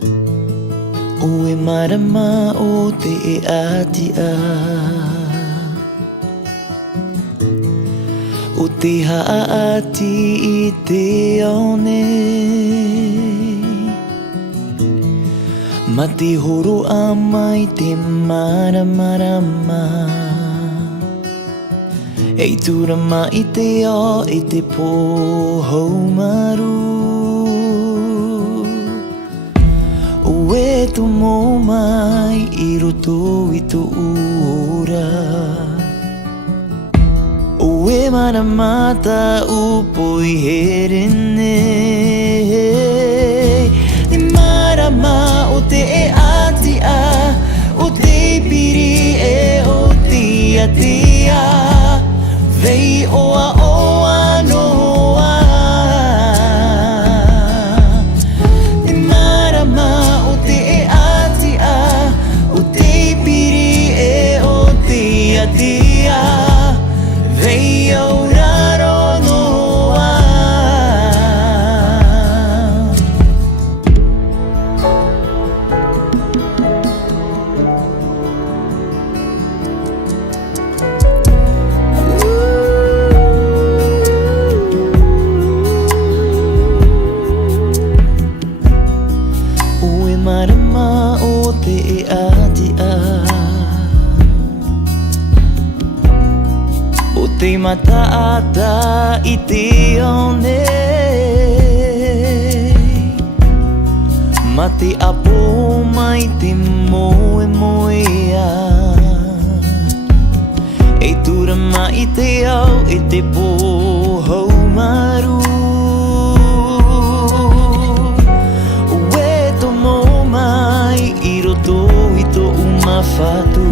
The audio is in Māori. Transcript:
Ue marama o te e atia o te haati i te aone ma te horo a mai te maramarama ei tura mai te ao i te pohaumaru ue tomo mai i roto i tō ura ue maramata upoi herene ni marama o te e atia o te piri e o tia tia vei oa oa noa ni marama o te e atia o te piri e o tia tia vei auraro noa ue marama o te e atia o te mataata i te aone ma te apo mai te moe moea e tura mai te au e te pohaumaru ue tomo mai i roto i tō umawhatu